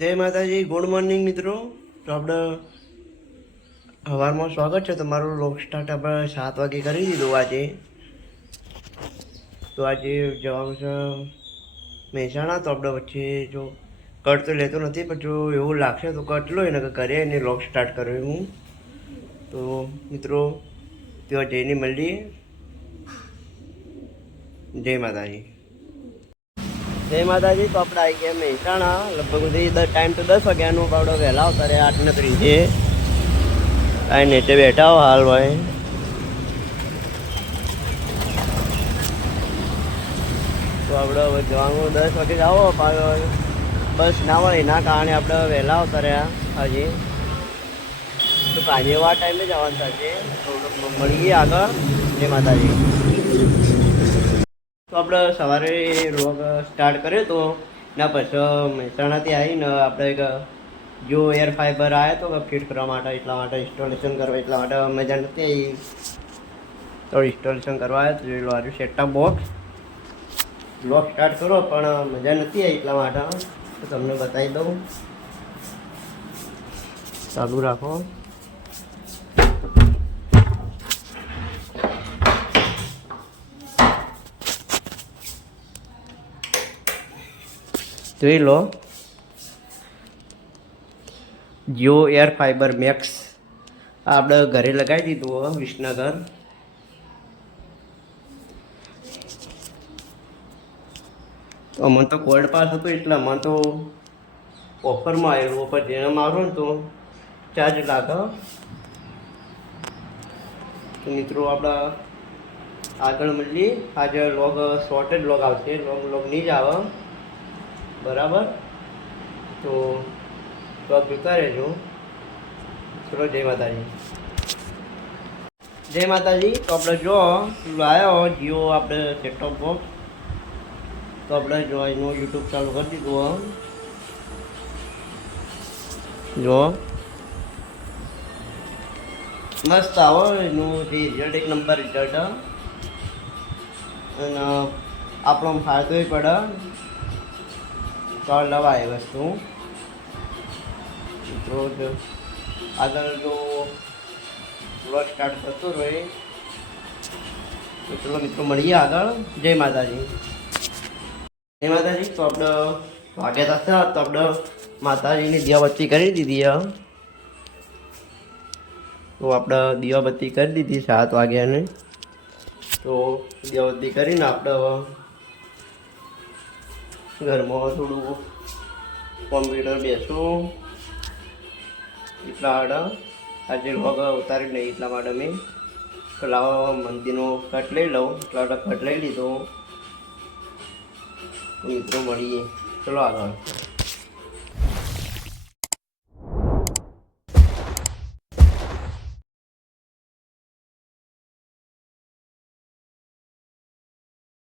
જય માતાજી, good morning મિત્રો. તો આપણે સવારમાં સ્વાગત છે તમારું. લોક સ્ટાર્ટ આપણે 7 વાગે કરી દીધું આજે. તો આજે જવાનું છે મહેસાણા. તો આપણે વચ્ચે જો કટ તો લેતો નથી, પણ જો એવું લાગશે તો કટ લો એને ઘરે એને લોક સ્ટાર્ટ કર્યો હું. તો મિત્રો ત્યાં જઈને મળીએ. જય માતાજી. જય માતાજી. તો આપણે આવી ગયા મહેસાણા. લગભગ સુધી ટાઈમ તો 10 વાગ્યાનો. આપણે વહેલા આવતા રહ્યા 8:30 આ નીચે બેઠા હો હાલ ભાઈ. તો આપણે હવે જવાનું 10 વાગે જાઓ. બસ ના મળે એના કારણે આપણે વહેલા આવતા રહ્યા હજી. તો કાલે એવા ટાઈમે જવાનું થશે. તો મળીએ આગળ. જય માતાજી. તો આપણે સવારે રોગ સ્ટાર્ટ કર્યો તો ના પછી મહેસાણાથી આવીને આપણે એક જો એર ફાઈબર આવ્યો તો ફિટ કરવા માટે, એટલા માટે ઇન્સ્ટોલેશન કરવા, એટલા માટે મજા નથી આવી. તો ઇન્સ્ટોલેશન કરવા આવ્યો તો જોઈ લો આજુ સેટઅપ બોક્સ. બ્લોગ સ્ટાર્ટ કરો પણ મજા નથી આવી, એટલા માટે તો તમને બતાવી દઉં. ચાલુ રાખો. જોઈ લો જીઓ એર ફાઈબર મેક્સ આપણે ઘરે લગાવી દીધું વિસનગર. તો મને તો કોલ્ડ પાસ હતું એટલે મને તો ઓફરમાં આવેલું. ઓફર જેને મારો ને તો ચાર્જ લાગે. તો મિત્રો આપણા આગળ મળીએ. આજે લોગ શોર્ટેડ લોગ આવશે, લોગ નહીં જ આવે બરાબર. તો લોગ જોતા રહેજો. ચલો જય માતાજી. જય માતાજી. તો આપણે જો આવ્યો જીઓ આપણે સેટઅપ બોક્સ. તો આપણે જો એનું યુટ્યુબ ચાલુ કરી દીધું. જો મસ્ત આવો એનું જે રિઝલ્ટ, એક નંબર રિઝલ્ટ. અને આપણો ફાયદો પડે તો લવાય વસ્તુ. મિત્રો આગળ જો બ્લોગ સ્ટાર્ટ કરતો રહે તો ચલો મિત્રો મળીએ આગળ. જય માતાજી. જય માતાજી. તો આપણે વાગ્યા હતા તો આપણે માતાજીની દિયાબત્તી કરી દીધી. તો આપણે દિયાબત્તી કરી દીધી 7 વાગ્યાને. તો દિયાબત્તી કરીને આપણે ઘરમાં થોડું કોમ્પ્યુટર બેસું એટલા હાડા. આજે લોગ ઉતારી નહીં એટલા માટે મેં લાવો મંદિરનો કટ લઈ લઉં. એટલા માટે કટ લઈ લીધો. મિત્રો મળીએ. ચલો આગળ.